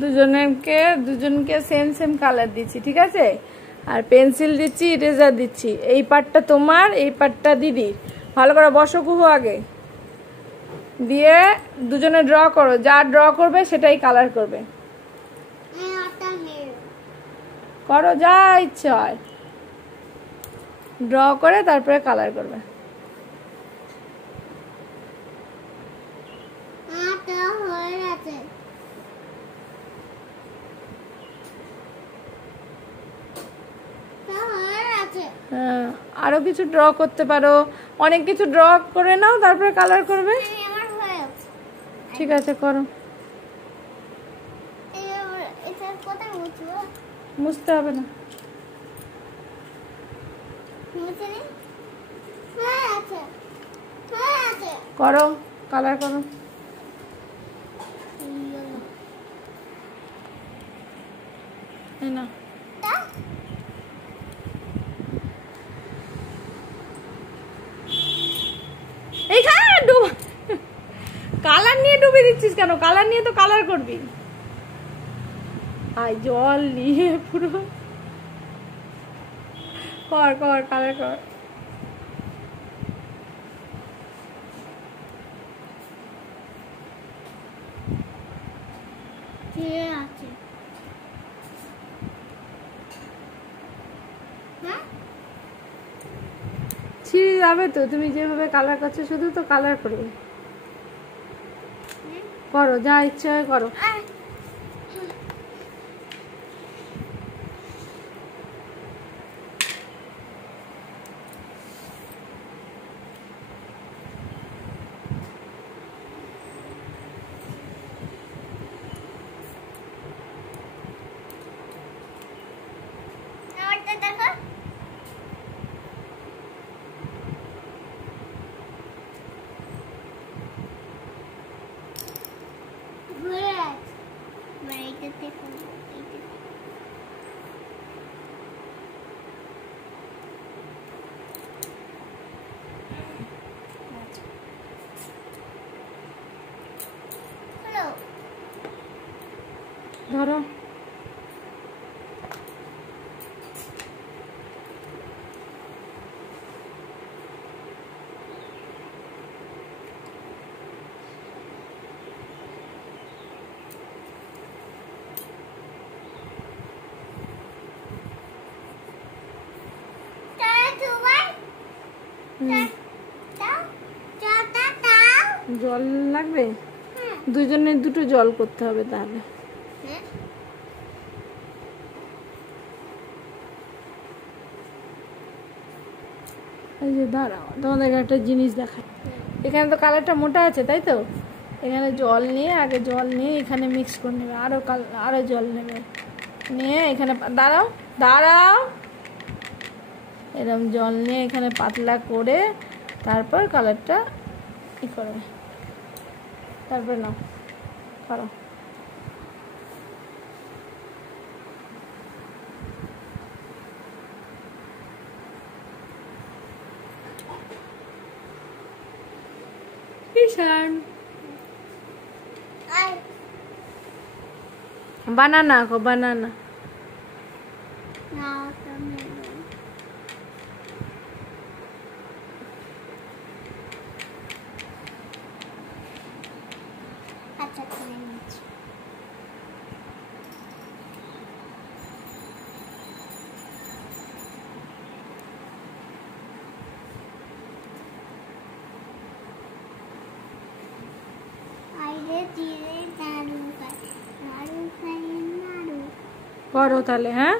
দুজনকে same same colour দিচ্ছি, ঠিক আছে? আর পেন্সিল দিচ্ছি, ইরেজার দিচ্ছি। এই পার্টটা তোমার, এই পার্টটা দিদির। ভালো করে বসো কুহু আগে, দিয়ে দুজনে ড্র করো। যা ড্র করবে সেটাই কালার করবে। করো যা ইচ্ছে হয়, ড্র করে তারপরে কালার করবে। হ্যাঁ, আরো কিছু ড্র করতে পারো, অনেক কিছু ড্র করে নাও, তারপরে কালার করবে। ঠিক আছে, করো। মুছতে হবে না, করো কালার করো। না কালার নিয়ে ডুবে দিচ্ছিস কেন? কালার নিয়ে তো কালার করবি। আই জল নিয়ে পুরো কর কর কালার কর। ছিঁড়ে যাবে তো, তুমি যেভাবে কালার করছো শুধু তো কালার করবে। করো যা ইচ্ছে হয় করো। ধরো জল লাগবে, দুজনের দুটো জল করতে হবে তাহলে। এই যে দাঁড়াও, তোমাদেরকে একটা জিনিস দেখাই। এখানে তো কালারটা মোটা আছে, তাই তো? এখানে জল নিয়ে আগে জল নিয়ে এখানে মিক্স করে নেবে, আরো জল নেবে, নিয়ে এখানে দাঁড়াও দাঁড়াও এরকম জল নিয়ে এখানে পাতলা করে তারপর কালারটা ই করবে, তারপর নাও করো। বানানা গো বানানা। করো তাহলে, হ্যাঁ।